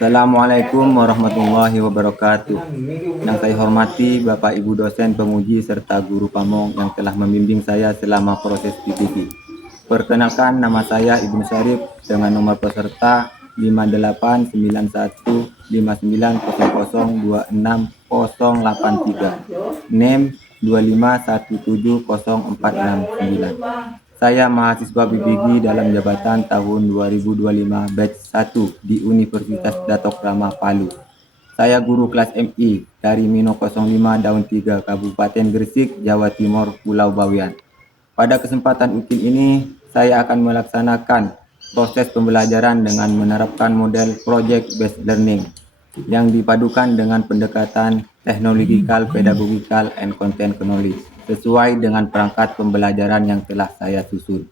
Assalamualaikum warahmatullahi wabarakatuh. Yang saya hormati Bapak Ibu dosen penguji serta guru pamong yang telah membimbing saya selama proses PPT. Perkenalkan, nama saya Ibnu Syarif dengan nomor peserta 581910026083, NEM 251704669. Saya mahasiswa BPG dalam jabatan tahun 2025 batch 1 di Universitas Datuk Rama Palu. Saya guru kelas MI dari Mino 05 Daun 3 Kabupaten Gresik, Jawa Timur, Pulau Bawean. Pada kesempatan UKIN ini, saya akan melaksanakan proses pembelajaran dengan menerapkan model Project Based Learning yang dipadukan dengan pendekatan teknologikal, pedagogikal, and content knowledge sesuai dengan perangkat pembelajaran yang telah saya susun.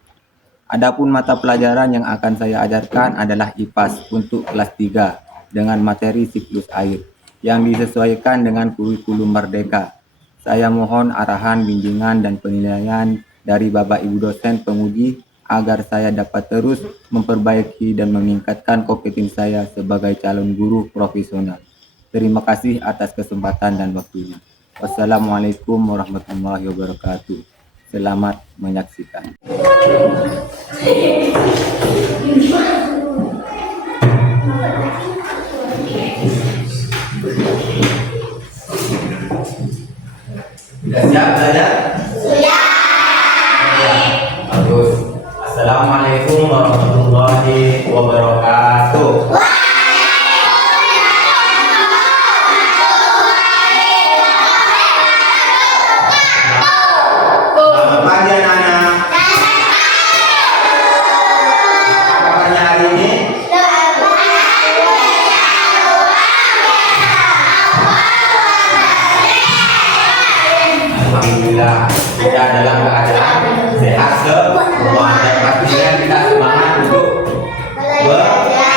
Adapun mata pelajaran yang akan saya ajarkan adalah IPAS untuk kelas 3 dengan materi siklus air yang disesuaikan dengan kurikulum Merdeka. Saya mohon arahan, bimbingan, dan penilaian dari Bapak Ibu dosen penguji agar saya dapat terus memperbaiki dan meningkatkan kompetensi saya sebagai calon guru profesional. Terima kasih atas kesempatan dan waktunya. Wassalamualaikum warahmatullahi wabarakatuh. Selamat menyaksikan. Sudah siap belajar? Sudah. Bagus. Assalamualaikum warahmatullahi wabarakatuh. Selamat pagi anak-anak. Apa kabarnya hari ini? Alhamdulillah, kita dalam keadaan sehat semua dan pastinya kita semangat untuk belajar.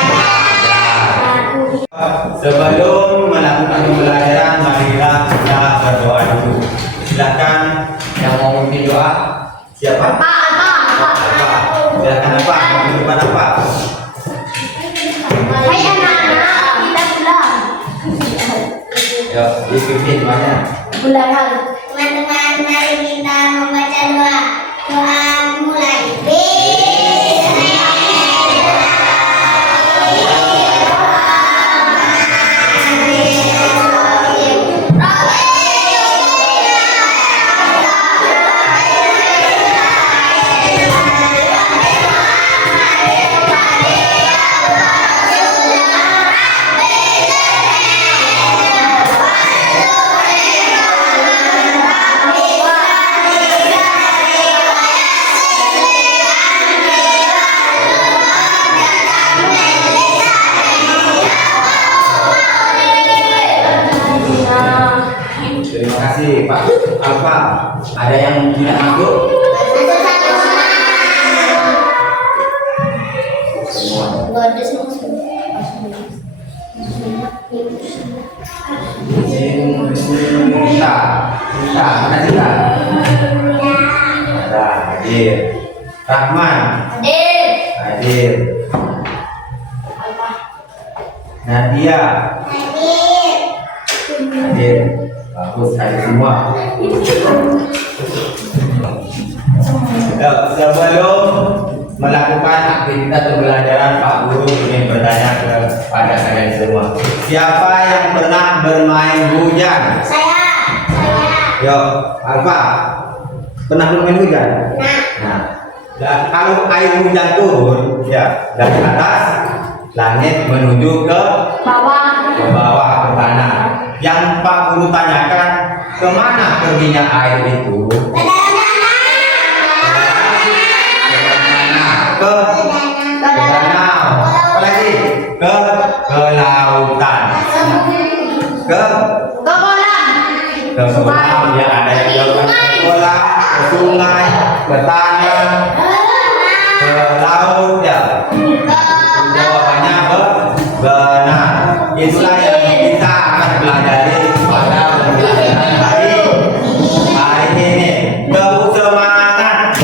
Sebelum melakukan pembelajaran, marilah kita berdoa dulu. Silakan yang mau memimpin doa. Siapa? Pak. Silakan Pak. Mau depan apa? Hai anak-anak, kita pulang. Yuk, dipimpin doanya. Pulang. Teman-teman, mari kita membaca doa. Doa mulai. Terima kasih Pak Alfa. Ada yang tidak masuk? Semua. Kita, mana kita? Ada hadir. Rahman. Hadir. Nadia. Hadir. Bagus, hadir semua. Sebelum melakukan aktivitas pembelajaran, Pak Guru ingin bertanya kepada kalian semua. Siapa yang pernah bermain hujan? Saya. Yuk, Alfa. Pernah bermain hujan? Nah, kalau air hujan turun, ya dari atas langit menuju ke Bawah. ke tanah. Yang Pak Guru tanyakan, kemana perginya air itu? Ke danau. Apa lagi? Ke lautan. Ke kolam. Ya, ada yang jauh ke kolam, ke sungai, ke tanah, ke laut, ya. Jawabannya benar. Itulah yang kita akan pelajari pada pembelajaran hari ini. Tepuk semangat.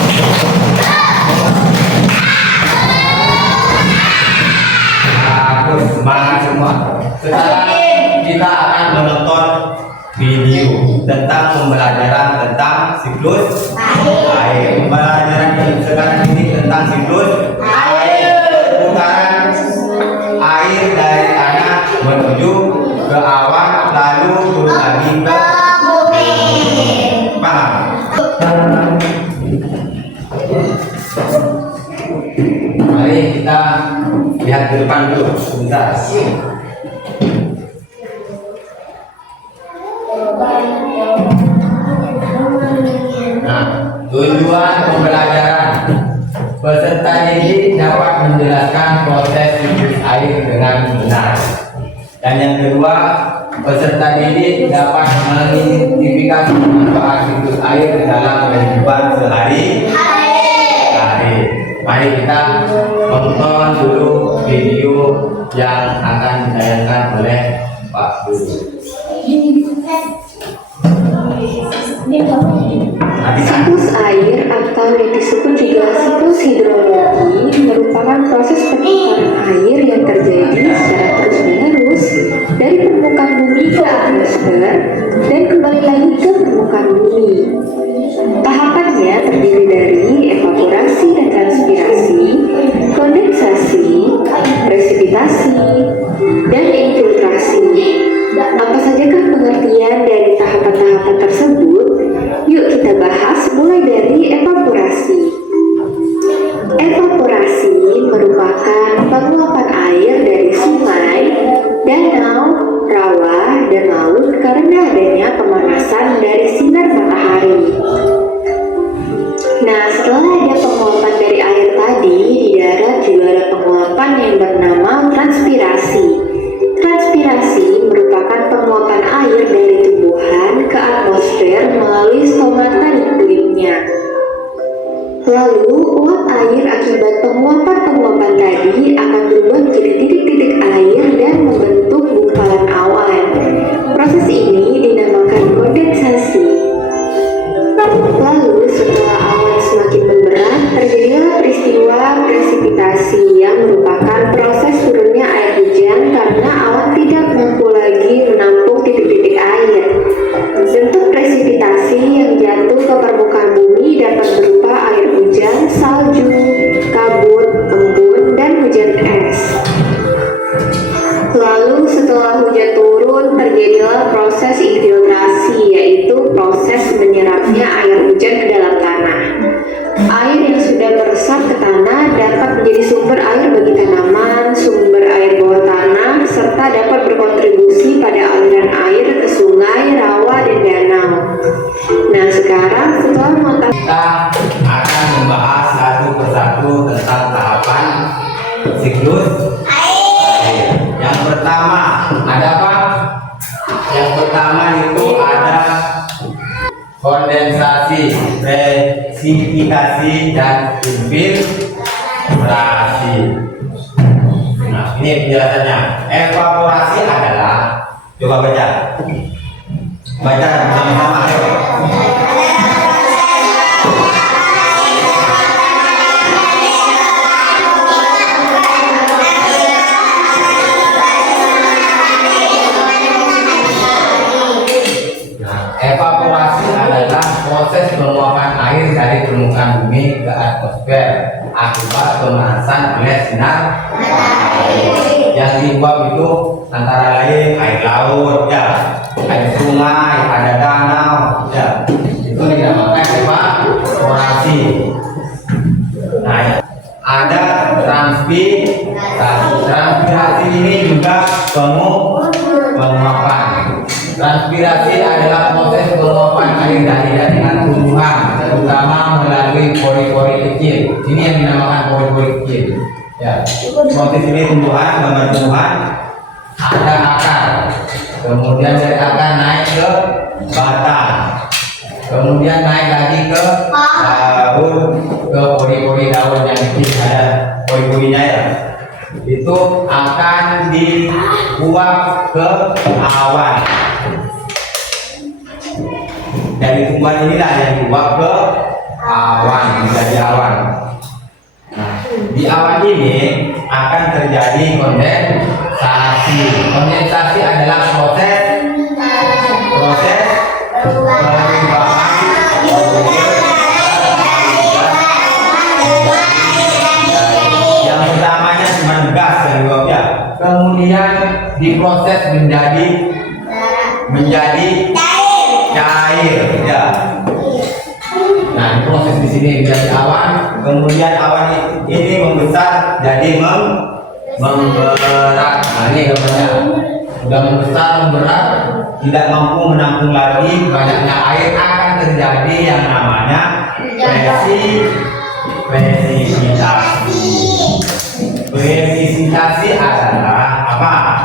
Bagus, semangat semua. kita lihat ke depan dulu sebentar. Nah, tujuan pembelajaran, peserta didik dapat menjelaskan proses siklus air dengan benar. Dan yang kedua, peserta didik dapat mengidentifikasi manfaat siklus air dalam kehidupan sehari-hari. Mari kita tonton dulu video yang akan ditayangkan oleh Pak Guru. Siklus air atau yang disebut juga siklus hidrologi merupakan proses pertukaran air yang terjadi secara terus-menerus dari permukaan bumi ke atmosfer dan kembali lagi ke permukaan bumi. Tahapannya terdiri dari evaporasi dan transpirasi, kondensasi, presipitasi, dan infiltrasi. Apa sajakah pengertian dari tahapan-tahapan tersebut? Yuk kita bahas mulai dari evaporasi. Evaporasi merupakan penguapan air dari sungai, danau, rawa, dan laut karena adanya pemanasan dari sinar matahari. Nah, setelah ada penguapan dari air tadi, di darat juga ada penguapan yang bernama transpirasi. Transpirasi merupakan penguapan air dari tumbuhan ke atmosfer melalui stomata di kulitnya. Lalu, uap air akibat penguapan-penguapan tadi akan berubah menjadi titik-titik air dan membentuk gumpalan awan. Proses ini dinamakan kondensasi. Lalu, setelah awan semakin memberat, terjadilah peristiwa presipitasi yang merupakan proses turunnya air hujan karena awan tidak mampu lagi menampung titik-titik air. Bentuk presipitasi yang jatuh ke permukaan bumi dapat berupa air hujan, salju, kabut, embun, dan hujan es. Lalu setelah hujan turun, terjadilah proses infiltrasi, yaitu proses menyerapnya air hujan ke dalam tanah. Air yang sudah meresap ke tanah dapat menjadi sumber air bagi tanaman, sumber air bawah tanah, serta dapat berkontribusi pada aliran air ke sungai, rawa, dan danau. Nah, sekarang setelah mengetahui Kita akan membahas satu persatu tentang tahapan siklus air. Yang pertama ada apa? Yang pertama itu ada kondensasi, presipitasi, dan infiltrasi. Nah, ini penjelasannya. Evaporasi adalah, coba baca bersama-sama. Ayo. Evaporasi adalah proses penguapan air dari permukaan bumi ke atmosfer akibat pemanasan oleh sinar matahari. Yang diuap itu antara lain air laut, ya, air sungai, ada danau, ya. Itu dinamakan evaporasi. Nah, ada transpirasi. Transpirasi ini juga penguapan. Transpirasi adalah proses penguapan air dari jaringan tumbuhan, terutama melalui pori-pori kecil. Ini yang dinamakan pori-pori kecil. Ya, proses ini tumbuhan, gambar tumbuhan, ada akar. Kemudian dari akar naik ke batang. Kemudian naik lagi ke daun, ke pori-pori daun yang kecil, ada pori-porinya ya. Itu akan diuap ke awan. Dari tumbuhan inilah yang diuap ke awan, menjadi awan. Nah, di awan ini akan terjadi kondensasi. Kondensasi adalah proses perubahan yang pertamanya cuma gas yang diuapnya, kemudian diproses menjadi cair, ya. Nah, Nah, proses di sini menjadi awan, kemudian awan ini membesar jadi memberat. Nah, ini gambarnya. Sudah membesar, memberat, tidak mampu menampung lagi banyaknya air, akan terjadi yang namanya presisitasi. Presisitasi adalah apa?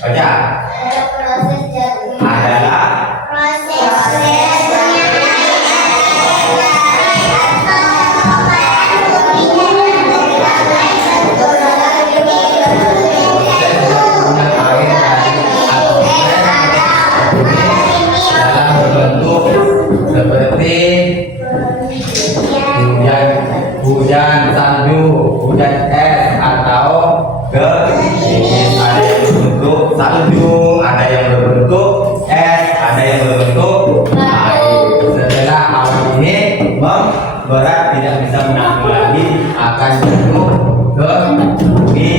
Baca. Adalah dalam berbentuk seperti hujan salju, hujan es, atau kedingin. Ada yang berbentuk salju, ada yang berbentuk es, ada yang berbentuk air. Setelah awan ini memberat, tidak bisa menampung lagi, akan jatuh ke bumi,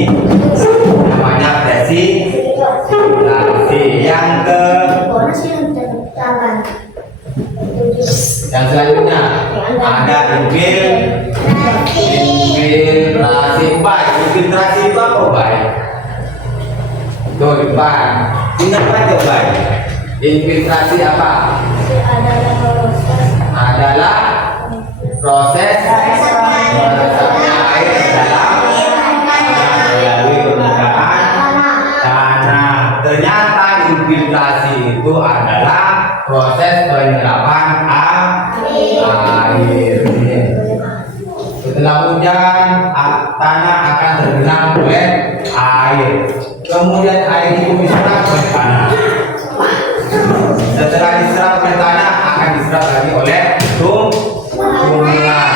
namanya presisitasi. Yang selanjutnya ada infiltrasi. Infiltrasi itu apa, Bay? Tuh depan. Ingat aja, Bay. Infiltrasi apa? Adalah proses meresapnya air ke dalam melalui permukaan tanah. Ternyata infiltrasi itu adalah proses penyerapan air. Setelah hujan, tanah akan tergenang oleh air. Kemudian air itu diserap oleh tanah. Setelah diserap oleh tanah, akan diserap lagi oleh tumbuhan.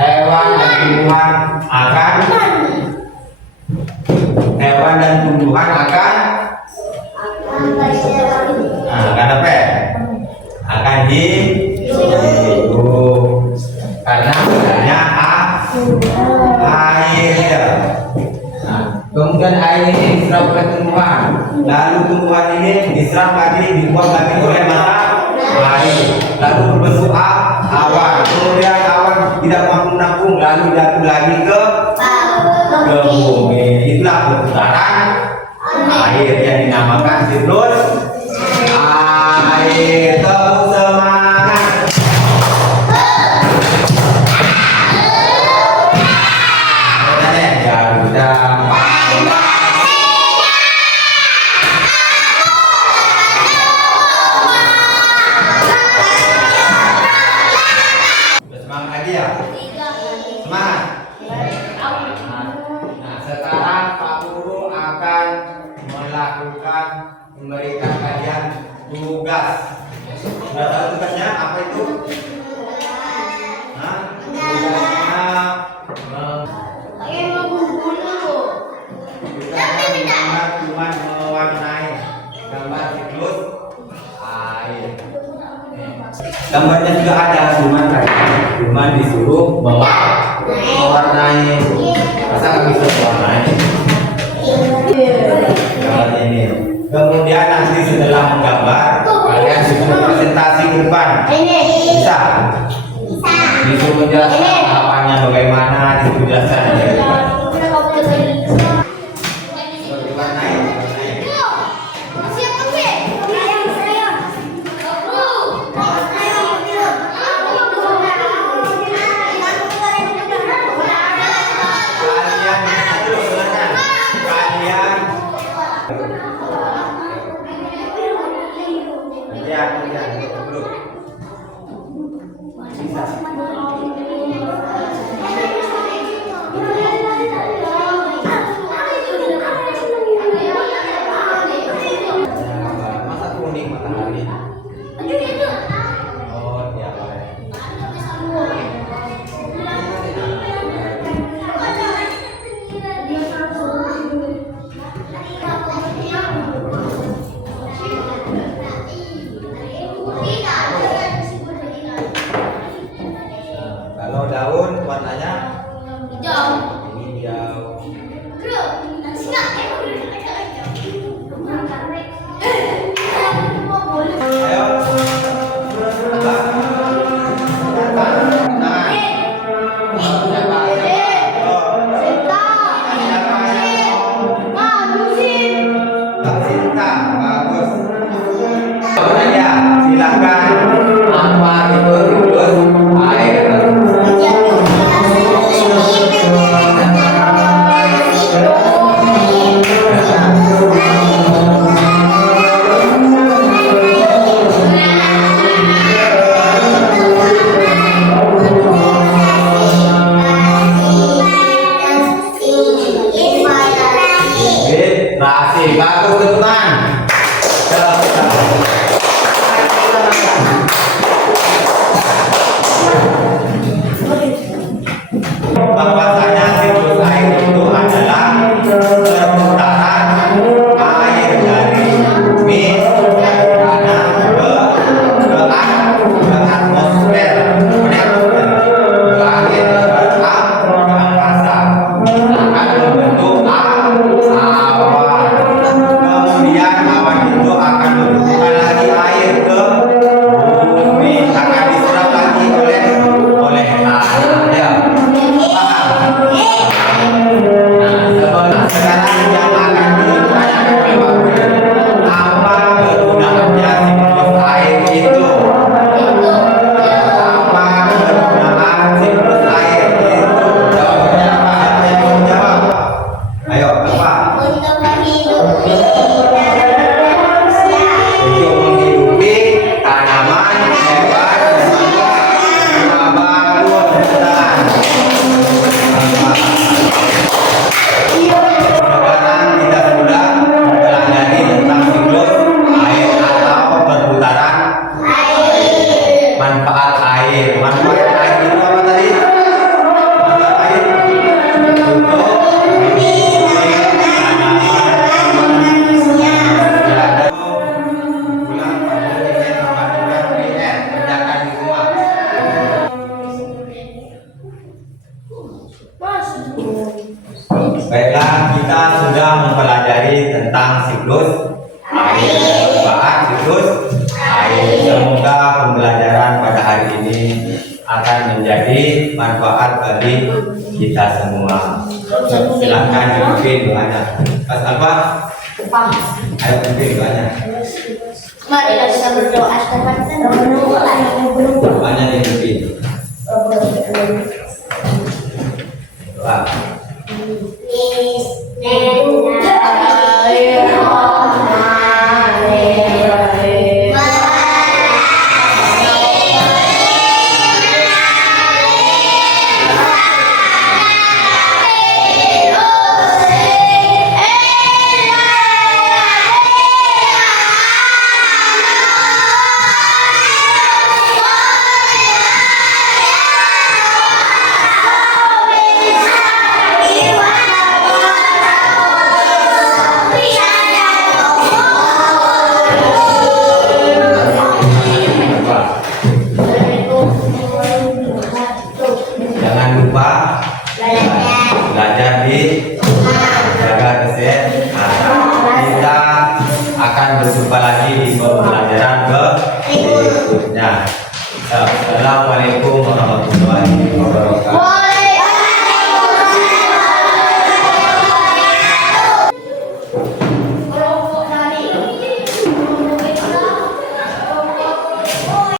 Hewan dan tumbuhan akan akan hidup karena adanya air. Nah, kemudian air ini diserap oleh tumbuhan, lalu tumbuhan ini diserap lagi, dibuat lagi oleh matahari, lalu berbentuk awan. Kemudian awan tidak mampu menampung, lalu jatuh lagi ke bumi. Itulah perputaran air yang dinamakan siklus air. Tepuk semangat. Garuda. Semangat lagi ya. Semangat. Nah, sekarang Pak Guru akan memberikan kalian tugas. Sudah tahu tugasnya apa itu? Tugasnya cuma mewarnai gambar siklus air. Gambarnya juga ada, cuma disuruh mewarnai. Masa nggak bisa mewarnai? Gambarnya ini. Kemudian nanti setelah menggambar, kalian disuruh presentasi ke depan. Bisa? Disuruh menjelaskan tahapannya bagaimana, disuruh jelaskan aja ke depan. Kalau daun warnanya hijau. Ini hijau. Ayo. Sekarang kita sudah mempelajari tentang siklus air atau perputaran manfaat air. Manfaat air itu apa tadi? Manfaat air untuk baiklah, kita sudah mempelajari tentang siklus air, manfaat siklus air. Semoga pembelajaran pada hari ini akan menjadi manfaat bagi kita semua. Silakan dipimpin doanya. Mas Alfa, ayo pimpin doanya. Marilah kita berdoa sekarang kita berdoa. Doanya dipimpin. Doa. Jangan lupa belajar di jaga kesehatan. Kita akan berjumpa lagi di pembelajaran berikutnya. Assalamualaikum warahmatullahi wabarakatuh.